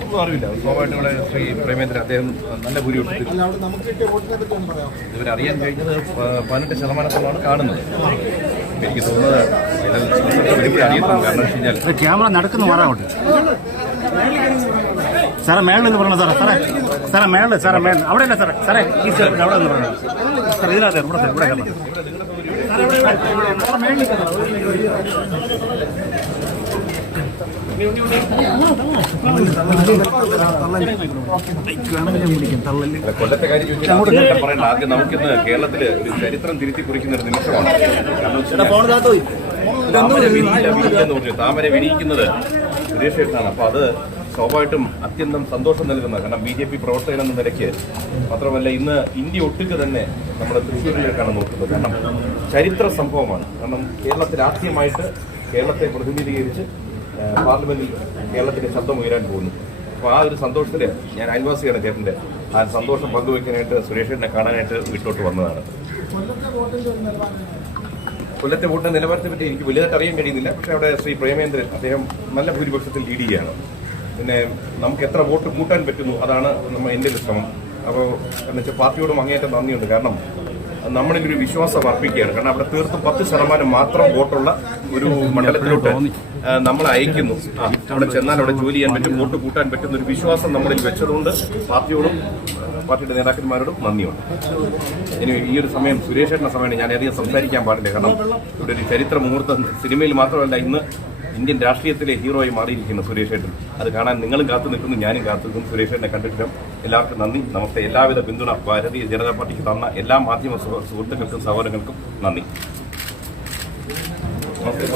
ഒന്നും അറിവില്ല. സ്വാഭാവികമായിട്ട് ഇവിടെ ശ്രീ പ്രേമേന്ദ്രൻ അദ്ദേഹം നല്ല ഭൂരിപക്ഷത്തിൽ ഇവരറിയാൻ കഴിഞ്ഞത് 18% കാണുന്നത്. എനിക്ക് തോന്നുന്നത് അറിയത്തുള്ളൂ. കാരണം വെച്ച് കഴിഞ്ഞാൽ ക്യാമറ നടക്കുന്നു മാറാവട്ടെ. സാറേ മേളിൽ പറയണം സാറേ. സാറേ മേളിൽ അവിടെ അല്ല സാറേ ഈ സ്ഥലത്ത് അവിടെ നിന്ന് പറയണം സാർ. ഇതിനകത്ത് ഇവിടെ കൊല്ലത്തെ കാര്യം പറയണ്ട. ആദ്യം നമുക്കിന്ന് കേരളത്തില് ഒരു ചരിത്രം തിരുത്തി കുറിക്കുന്ന ഒരു നിമിഷമാണ്. താമര വിരിയിക്കുന്നത് സുരേഷേട്ടനാണ്. അപ്പൊ അത് സ്വാഭാവികമായിട്ടും അത്യന്തം സന്തോഷം നൽകുന്ന, കാരണം BJP പ്രവർത്തകൻ എന്ന നിലയ്ക്ക് മാത്രമല്ല ഇന്ന് ഇന്ത്യ ഒട്ടുക്ക് തന്നെ നമ്മുടെ തൃശ്ശൂരിലേക്കാണ് നോക്കുന്നത്. കാരണം ചരിത്ര സംഭവമാണ്. കാരണം കേരളത്തിൽ ആദ്യമായിട്ട് കേരളത്തെ പ്രതിനിധീകരിച്ച് പാർലമെന്റിൽ കേരളത്തിന്റെ ശബ്ദം ഉയരാൻ പോകുന്നു. അപ്പോൾ ആ ഒരു സന്തോഷത്തിൽ ഞാൻ അയൽവാസിയാണ് ചേട്ടൻ്റെ. ആ സന്തോഷം പങ്കുവയ്ക്കാനായിട്ട് സുരേഷേട്ടനെ കാണാനായിട്ട് വീട്ടോട്ട് വന്നതാണ്. കൊല്ലത്തെ വോട്ടിന്റെ നിലവാരത്തെ പറ്റി എനിക്ക് വലുതായിട്ട് അറിയാൻ കഴിയുന്നില്ല. പക്ഷേ അവിടെ ശ്രീ പ്രേമേന്ദ്രൻ അദ്ദേഹം നല്ല ഭൂരിപക്ഷത്തിൽ ലീഡ് ചെയ്യുകയാണ്. പിന്നെ നമുക്ക് എത്ര വോട്ട് കൂട്ടാൻ പറ്റുന്നു അതാണ് എൻ്റെ ഒരു ശ്രമം. അപ്പോൾ എന്ന് വെച്ചാൽ പാർട്ടിയോടും അങ്ങേയറ്റം നന്ദിയുണ്ട്. കാരണം നമ്മളിലൊരു വിശ്വാസം അർപ്പിക്കുകയാണ്. കാരണം അവിടെ തീർത്തും 10% മാത്രം വോട്ടുള്ള ഒരു മണ്ഡലത്തിലോട്ട് നമ്മൾ അയക്കുന്നു. അവിടെ ചെന്നാൽ അവിടെ ജോലി ചെയ്യാൻ പറ്റും, വോട്ട് കൂട്ടാൻ പറ്റുന്ന ഒരു വിശ്വാസം നമ്മളിൽ വെച്ചതുകൊണ്ട് പാർട്ടിയോടും പാർട്ടിയുടെ നേതാക്കന്മാരോടും നന്ദിയുണ്ട്. ഇനി ഈ ഒരു സമയം സുരേഷേട്ടന്റെ സമയമാണ്. ഞാൻ അധികം സംസാരിക്കാൻ പാടില്ല. കാരണം ഇവിടെ ഒരു ചരിത്ര മുഹൂർത്തം സിനിമയിൽ മാത്രമല്ല ഇന്ന് ഇന്ത്യൻ രാഷ്ട്രീയത്തിലെ ഹീറോയായി മാറിയിരിക്കുന്നു സുരേഷേട്ടൻ. അത് കാണാൻ നിങ്ങളും കാത്തു നിൽക്കുന്നു, ഞാനും കാത്തു നിൽക്കുന്നു. സുരേഷേട്ടനെ കണ്ടിട്ട് എല്ലാവർക്കും നന്ദി. നമസ്തേ. എല്ലാവിധ പിന്തുണ ഭാരതീയ ജനതാ പാർട്ടിക്ക് തന്ന എല്ലാ മാധ്യമ സുഹൃത്തുക്കൾക്കും സഹോദരങ്ങൾക്കും നന്ദി. നമസ്തേ.